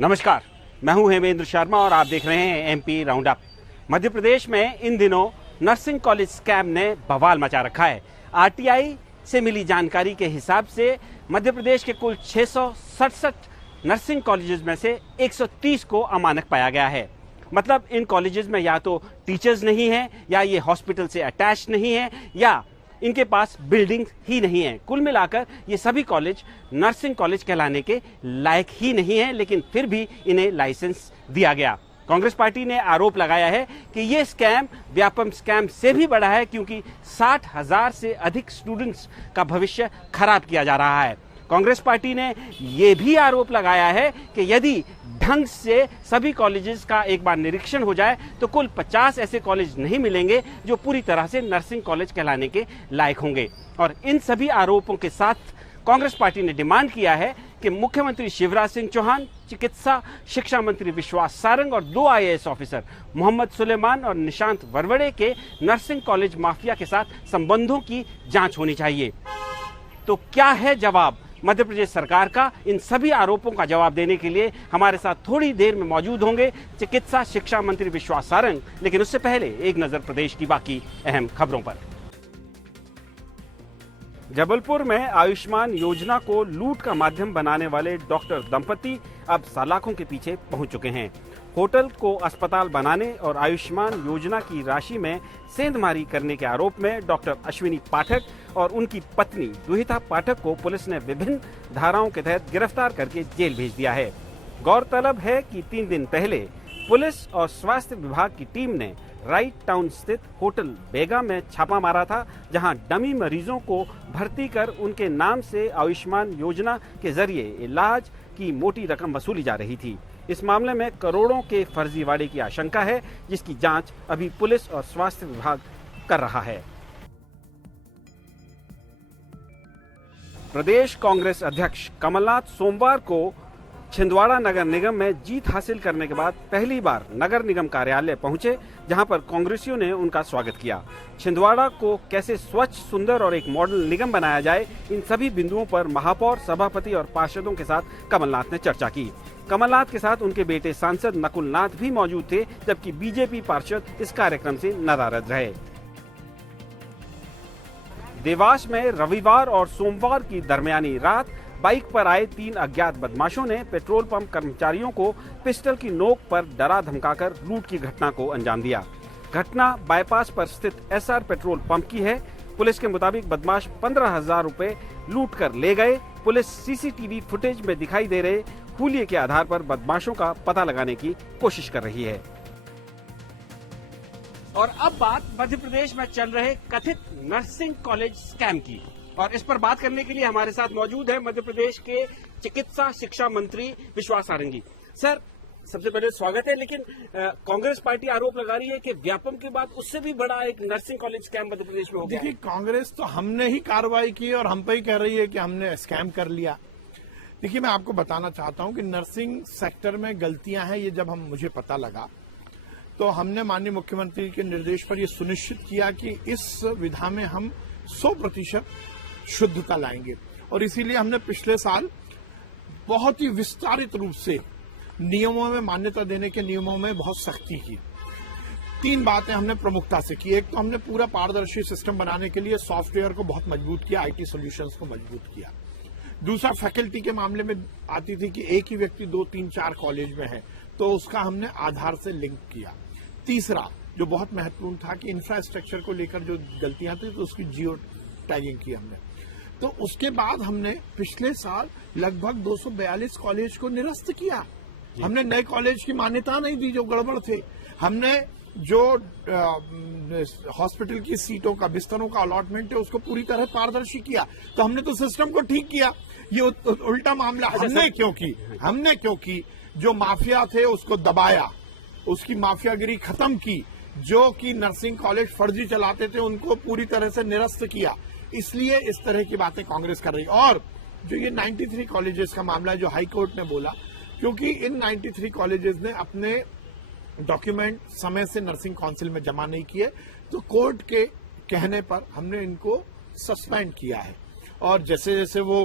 नमस्कार, मैं हूं हेमेंद्र शर्मा और आप देख रहे हैं MP round up. Madhya Pradesh में इन दिनों नर्सिंग कॉलेज स्कैम ने बवाल मचा रखा है। आरटीआई से मिली जानकारी के हिसाब से मध्य प्रदेश के कुल 667 नर्सिंग कॉलेजेस में से 130 को अमानक पाया गया है। मतलब इन कॉलेजेस में या तो टीचर्स नहीं है, या ये हॉस्पिटल से अटैच नहीं है, या इनके पास बिल्डिंग ही नहीं है। कुल मिलाकर ये सभी कॉलेज नर्सिंग कॉलेज कहलाने के लायक ही नहीं है, लेकिन फिर भी इन्हें लाइसेंस दिया गया। कांग्रेस पार्टी ने आरोप लगाया है कि ये स्कैम व्यापम स्कैम से भी बड़ा है, क्योंकि 60,000 से अधिक स्टूडेंट्स का भविष्य खराब किया जा रहा है। कांग्रेस पार्टी ने यह भी आरोप लगाया है कि यदि ढंग से सभी कॉलेजेस का एक बार निरीक्षण हो जाए तो कुल 50 ऐसे कॉलेज नहीं मिलेंगे जो पूरी तरह से नर्सिंग कॉलेज कहलाने के लायक होंगे। और इन सभी आरोपों के साथ कांग्रेस पार्टी ने डिमांड किया है कि मुख्यमंत्री शिवराज सिंह चौहान, चिकित्सा शिक्षा मंत्री विश्वास सारंग और 2 IAS ऑफिसर मोहम्मद सुलेमान और निशांत वरवड़े के नर्सिंग कॉलेज माफिया के साथ संबंधों की जांच होनी चाहिए। तो क्या है जवाब मध्य प्रदेश सरकार का? इन सभी आरोपों का जवाब देने के लिए हमारे साथ थोड़ी देर में मौजूद होंगे चिकित्सा शिक्षा मंत्री विश्वास सारंग। लेकिन उससे पहले एक नजर प्रदेश की बाकी अहम खबरों पर। जबलपुर में आयुष्मान योजना को लूट का माध्यम बनाने वाले डॉक्टर दंपति अब सलाखों के पीछे पहुंच चुके हैं। होटल को अस्पताल बनाने और आयुष्मान योजना की राशि में सेंधमारी करने के आरोप में डॉक्टर अश्विनी पाठक और उनकी पत्नी दुहिता पाठक को पुलिस ने विभिन्न धाराओं के तहत गिरफ्तार करके जेल भेज दिया है। गौरतलब है कि 3 दिन पहले पुलिस और स्वास्थ्य विभाग की टीम ने राइट टाउन स्थित होटल बेगा में छापा मारा था, जहां डमी मरीजों को भर्ती कर उनके नाम से आयुष्मान योजना के जरिए इलाज की मोटी रकम वसूली जा रही थी। इस मामले में करोड़ों के फर्जीवाड़े की आशंका है, जिसकी जांच अभी पुलिस और स्वास्थ्य विभाग कर रहा है। प्रदेश कांग्रेस अध्यक्ष कमलनाथ सोमवार को छिंदवाड़ा नगर निगम में जीत हासिल करने के बाद पहली बार नगर निगम कार्यालय पहुंचे, जहां पर कांग्रेसियों ने उनका स्वागत किया। छिंदवाड़ा को कैसे स्वच्छ, सुंदर और एक मॉडल निगम बनाया जाए, इन सभी बिंदुओं पर महापौर, सभापति और पार्षदों के साथ कमलनाथ ने चर्चा की। कमलनाथ के साथ उनके बेटे सांसद नकुल नाथ भी मौजूद थे, जबकि बीजेपी पार्षद इस कार्यक्रम से नाराज रहे। देवास में रविवार और सोमवार की दरमियानी रात बाइक पर आए 3 अज्ञात बदमाशों ने पेट्रोल पंप कर्मचारियों को पिस्टल की नोक पर डरा धमकाकर लूट की घटना को अंजाम दिया। घटना बाईपास पर स्थित SR पेट्रोल पंप की है। पुलिस के मुताबिक बदमाश 15,000 रुपए लूट कर ले गए। पुलिस CCTV फुटेज में दिखाई दे रहे हुलिये के आधार पर बदमाशों का पता लगाने की कोशिश कर रही है। और अब बात मध्य प्रदेश में चल रहे कथित नर्सिंग कॉलेज स्कैम की, और इस पर बात करने के लिए हमारे साथ मौजूद है मध्य प्रदेश के चिकित्सा शिक्षा मंत्री विश्वास सारंग जी। सर, सबसे पहले स्वागत है। लेकिन कांग्रेस पार्टी आरोप लगा रही है कि व्यापम के बाद उससे भी बड़ा एक nursing college scam Madhya Pradesh में हो गया। देखिए, कांग्रेस तो हमने ही कार्रवाई की और हम पे ही कह रही है कि हमने स्कैम कर लिया। देखिए, मैं आपको बताना चाहता हूं कि नर्सिंग सेक्टर में गलतियां हैं। ये जब मुझे पता लगा तो हमने माननीय मुख्यमंत्री के निर्देश पर यह सुनिश्चित किया कि इस विधा में हम 100% शुद्धता लाएंगे, और इसीलिए हमने पिछले साल बहुत ही विस्तारित रूप से नियमों में मान्यता देने के नियमों में बहुत सख्ती की। 3 बातें हमने प्रमुखता से की। एक तो हमने पूरा पारदर्शी सिस्टम बनाने के लिए सॉफ्टवेयर को बहुत मजबूत किया, IT सॉल्यूशंस को मजबूत किया। दूसरा, फैकल्टी के मामले में आती थी कि एक ही व्यक्ति 2, 3, 4 कॉलेज में है, तो उसका हमने आधार से लिंक किया। तीसरा, जो बहुत महत्वपूर्ण था, कि इंफ्रास्ट्रक्चर को लेकर जो गलतियां थी तो उसकी जियो टैगिंग की हमने। तो उसके बाद हमने पिछले साल लगभग 242 कॉलेज को निरस्त किया। हमने नए कॉलेज की मान्यता नहीं दी जो गड़बड़ थे। हमने जो हॉस्पिटल की सीटों का, बिस्तरों का अलॉटमेंट है, उसको पूरी तरह पारदर्शी किया। तो हमने तो सिस्टम को ठीक किया। ये उल्टा मामला हमने क्यों की? जो माफिया थे उसको दबाया, उसकी माफियागिरी खत्म की। जो कि नर्सिंग कॉलेज फर्जी चलाते थे उनको पूरी तरह से निरस्त किया। इसलिए इस तरह की बातें कांग्रेस कर रही। और जो ये 93 कॉलेजेस का मामला है, जो हाई कोर्ट ने बोला, क्योंकि इन 93 कॉलेजेस ने अपने डॉक्यूमेंट समय से नर्सिंग काउंसिल में जमा नहीं किए, तो कोर्ट के कहने पर हमने इनको सस्पेंड किया है। और जैसे जैसे वो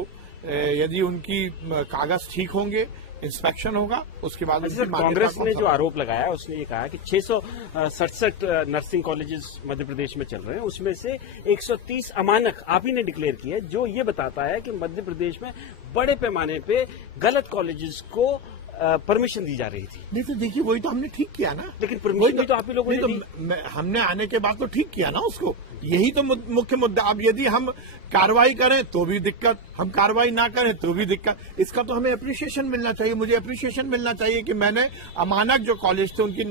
यदि उनकी कागज ठीक होंगे इंस्पेक्शन होगा, उसके बाद अच्छा सर, कांग्रेस ने जो आरोप लगाया उसने ये कहा कि 667 नर्सिंग कॉलेजेस मध्य प्रदेश में चल रहे हैं, उसमें से 130 अमानक आप ही ने डिक्लेयर किया है, जो ये बताता है कि मध्य प्रदेश में बड़े पैमाने पे गलत कॉलेजेस को परमिशन दी जा रही थी। नहीं तो देखिए, वही तो हमने ठीक किया ना, लेकिन परमिशन तो आप ही लोगों ने दी। हमने आने के बाद तो ठीक किया ना उसको, यही तो मुख्य मुद्दा। अब यदि हम कार्रवाई करें तो भी दिक्कत, हम कार्रवाई ना करें तो भी दिक्कत। इसका तो हमें अप्रिशिएशन मिलना चाहिए, मुझे अप्रिशिएशन मिलना चाहिए कि मैंने अमानक जो कॉलेज थे उनकी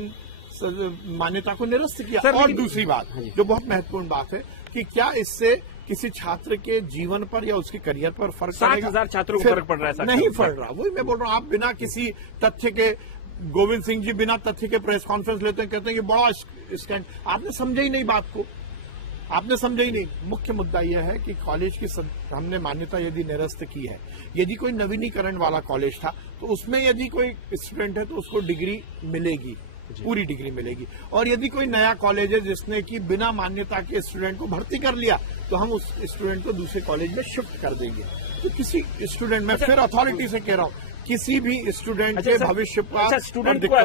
मान्यता को निरस्त किया। और दूसरी बात जो बहुत महत्वपूर्ण बात है कि क्या इससे किसी छात्र के जीवन पर या उसके करियर पर फर्क पड़ेगा? 60,000 छात्रों को फर्क पड़ रहा है? नहीं पड़ रहा, वही मैं बोल रहा हूँ। आप बिना किसी तथ्य के, गोविंद सिंह जी बिना तथ्य के प्रेस कॉन्फ्रेंस लेते हैं, कहते हैं कि बड़ा स्टैंड। आपने समझा ही नहीं बात को, आपने समझा ही नहीं। मुख्य मुद्दा यह है कि कॉलेज की हमने मान्यता यदि निरस्त की है, यदि कोई नवीनीकरण वाला कॉलेज था तो उसमें यदि कोई स्टूडेंट है तो उसको डिग्री मिलेगी, पूरी डिग्री मिलेगी। और यदि कोई नया कॉलेज है जिसने कि बिना मान्यता के स्टूडेंट को भर्ती कर लिया तो हम उस स्टूडेंट को दूसरे कॉलेज में शिफ्ट कर देंगे। तो किसी स्टूडेंट, मैं फिर अथॉरिटी से कह रहा हूँ, किसी भी स्टूडेंट के भविष्य पर स्टूडेंट को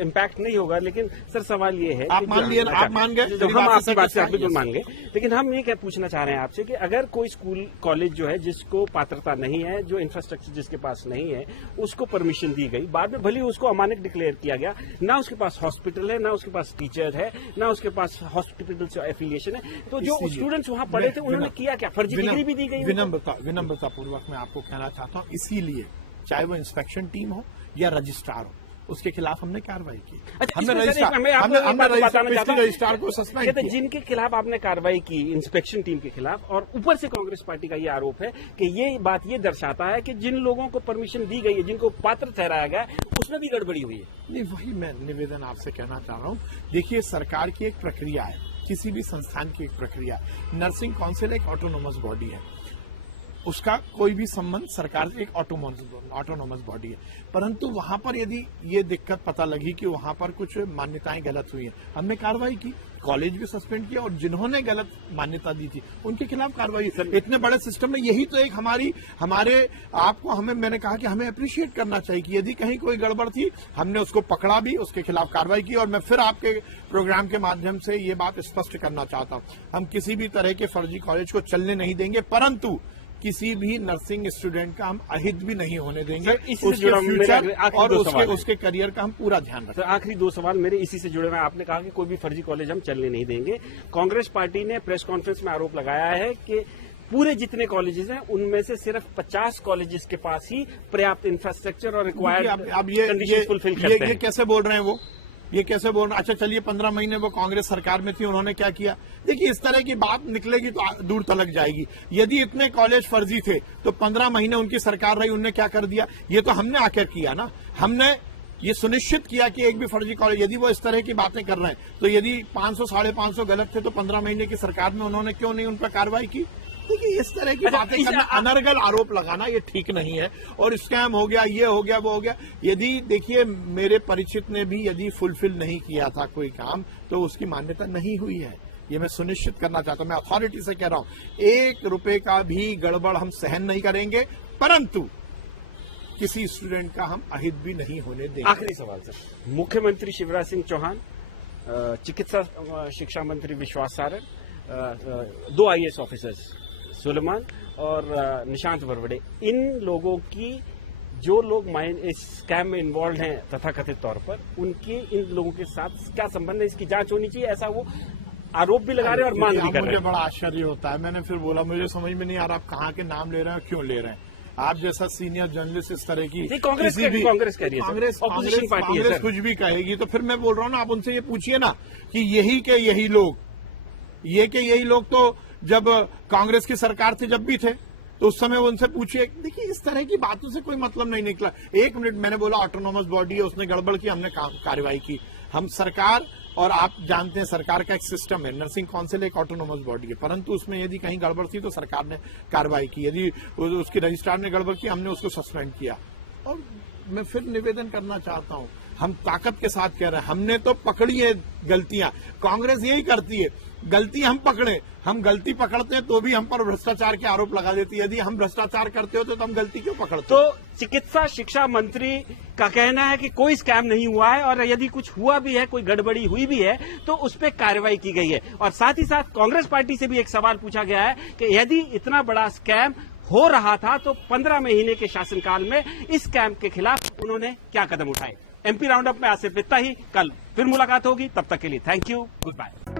इम्पैक्ट नहीं होगा। लेकिन सर सवाल ये है, आप मान लिए, आप मान गए, हम आपकी बात से आप बिल्कुल मान गए, लेकिन हम ये क्या पूछना चाह रहे हैं आपसे कि अगर कोई स्कूल कॉलेज जो है जिसको पात्रता नहीं है, जो इंफ्रास्ट्रक्चर जिसके पास नहीं है, उसको परमिशन दी गई, बाद में भले उसको अमानक डिक्लेयर किया गया, ना उसके पास हॉस्पिटल है, ना उसके पास टीचर है, ना उसके पास हॉस्पिटल से एफिलिएशन है, तो जो स्टूडेंट्स वहां पढ़े थे उन्होंने किया क्या? फर्जी डिग्री भी दी गई। विनम्रता पूर्वक मैं आपको कहना चाहता हूँ, इसीलिए चाहे वो इंस्पेक्शन टीम हो या रजिस्ट्रार हो, उसके खिलाफ हमने कार्रवाई की। हमने रजिस्ट्रार को सस्पेंड किया। जिनके खिलाफ आपने कार्रवाई की इंस्पेक्शन टीम के खिलाफ, और ऊपर से कांग्रेस पार्टी का ये आरोप है कि ये बात ये दर्शाता है कि जिन लोगों को परमिशन दी गई है, जिनको पात्र ठहराया गया, उसमें भी गड़बड़ी हुई है। नहीं, वही मैं निवेदन आपसे कहना चाह रहा हूँ। देखिए, सरकार की एक प्रक्रिया है, किसी भी संस्थान की एक प्रक्रिया। नर्सिंग काउंसिल एक ऑटोनोमस बॉडी है, उसका कोई भी संबंध सरकार से, एक ऑटोनोमस बॉडी है। परंतु वहां पर यदि ये दिक्कत पता लगी कि वहां पर कुछ मान्यताएं गलत हुई हैं, हमने कार्रवाई की, कॉलेज भी सस्पेंड किया, और जिन्होंने गलत मान्यता दी थी उनके खिलाफ कार्रवाई। इतने बड़े सिस्टम में यही तो एक मैंने कहा कि हमें अप्रिशिएट करना चाहिए कि यदि कहीं कोई गड़बड़ थी, हमने उसको पकड़ा भी, उसके खिलाफ कार्रवाई की। और मैं फिर आपके प्रोग्राम के माध्यम से ये बात स्पष्ट करना चाहता हूं, हम किसी भी तरह के फर्जी कॉलेज को चलने नहीं देंगे, परंतु किसी भी नर्सिंग स्टूडेंट का हम अहित भी नहीं होने देंगे। उसके फ्यूचर और उसके करियर का हम पूरा ध्यान रखेंगे। आखिरी 2 सवाल मेरे इसी से जुड़े हुए। आपने कहा कि कोई भी फर्जी कॉलेज हम चलने नहीं देंगे। कांग्रेस पार्टी ने प्रेस कॉन्फ्रेंस में आरोप लगाया है कि पूरे जितने कॉलेजेस हैं उनमें से सिर्फ 50 कॉलेजेस के पास ही पर्याप्त इंफ्रास्ट्रक्चर और रिक्वायर्ड कंडीशन फुलफिल करते हैं। ये कैसे बोल रहे हैं वो? ये कैसे बोल रहे? अच्छा चलिए, 15 महीने वो कांग्रेस सरकार में थी, उन्होंने क्या किया? देखिए, इस तरह की बात निकलेगी तो दूर तलक जाएगी। यदि इतने कॉलेज फर्जी थे तो 15 महीने उनकी सरकार रही, उनने क्या कर दिया? ये तो हमने आकर किया ना, हमने ये सुनिश्चित किया कि एक भी फर्जी कॉलेज, यदि वो इस तरह की बातें कर रहे हैं तो यदि 500 550 गलत थे तो 15 महीने की सरकार में उन्होंने क्यों नहीं उन पर कार्रवाई की? देखिए, इस तरह की बातें करना, अनर्गल आरोप लगाना, ये ठीक नहीं है। और स्कैम हो गया, ये हो गया, वो हो गया। यदि देखिए, मेरे परिचित ने भी यदि फुलफिल नहीं किया था कोई काम तो उसकी मान्यता नहीं हुई है, ये मैं सुनिश्चित करना चाहता हूं। मैं अथॉरिटी से कह रहा हूं, 1 रुपए का भी गड़बड़ हम सहन नहीं करेंगे, परंतु किसी स्टूडेंट का हम अहित भी नहीं होने देंगे। आखिरी सवाल सर, मुख्यमंत्री शिवराज सिंह चौहान, चिकित्सा शिक्षा मंत्री विश्वास सारंग, 2 IAS ऑफिसर्स सुलेमान और निशांत वरवड़े, इन लोगों की, जो लोग इस स्कैम में इन्वॉल्व हैं तथाकथित तौर पर, उनके इन लोगों के साथ क्या संबंध है, इसकी जांच होनी चाहिए, ऐसा वो आरोप भी लगा रहे हैं और मांग भी कर रहे हैं। मुझे बड़ा आश्चर्य होता है, मैंने फिर बोला, मुझे समझ में नहीं आ रहा आप कहाँ के नाम ले रहे हैं, क्यों ले रहे हैं? आप जैसा सीनियर जर्नलिस्ट इस तरह की कांग्रेस कह रही है, कांग्रेस कुछ भी कहेगी तो फिर मैं बोल रहा हूँ ना, आप उनसे ये पूछिए ना कि यही के यही लोग तो जब कांग्रेस की सरकार थी, जब भी थे, तो उस समय उनसे पूछिए। देखिए, इस तरह की बातों से कोई मतलब नहीं निकला। 1 मिनट, मैंने बोला ऑटोनोमस बॉडी है, उसने गड़बड़ की, हमने कार्रवाई की। हम सरकार, और आप जानते हैं सरकार का एक सिस्टम है, नर्सिंग काउंसिल एक ऑटोनोमस बॉडी है, परंतु उसमें यदि कहीं गड़बड़ थी तो सरकार ने कार्रवाई की। यदि उसकी रजिस्ट्रार ने गड़बड़ की, हमने उसको सस्पेंड किया। और मैं फिर निवेदन करना चाहता हूं, हम ताकत के साथ कह रहे हैं, हमने तो पकड़ी है गलतियां। कांग्रेस यही करती है, गलती हम पकड़े, हम गलती पकड़ते हैं तो भी हम पर भ्रष्टाचार के आरोप लगा देती है। यदि हम भ्रष्टाचार करते होते तो हम गलती क्यों पकड़ते? तो चिकित्सा शिक्षा मंत्री का कहना है कि कोई स्कैम नहीं हुआ है और यदि कुछ हुआ भी है, कोई गड़बड़ी हुई भी है तो उस पर कार्रवाई की गई है। और साथ ही साथ कांग्रेस पार्टी से भी एक सवाल पूछा गया है कि यदि इतना बड़ा स्कैम हो रहा था तो 15 महीने के शासनकाल में इस स्कैम के खिलाफ उन्होंने क्या कदम उठाए। एमपी राउंड अप में आज सिर्फ इतना ही। कल फिर मुलाकात होगी, तब तक के लिए थैंक यू, गुड बाय।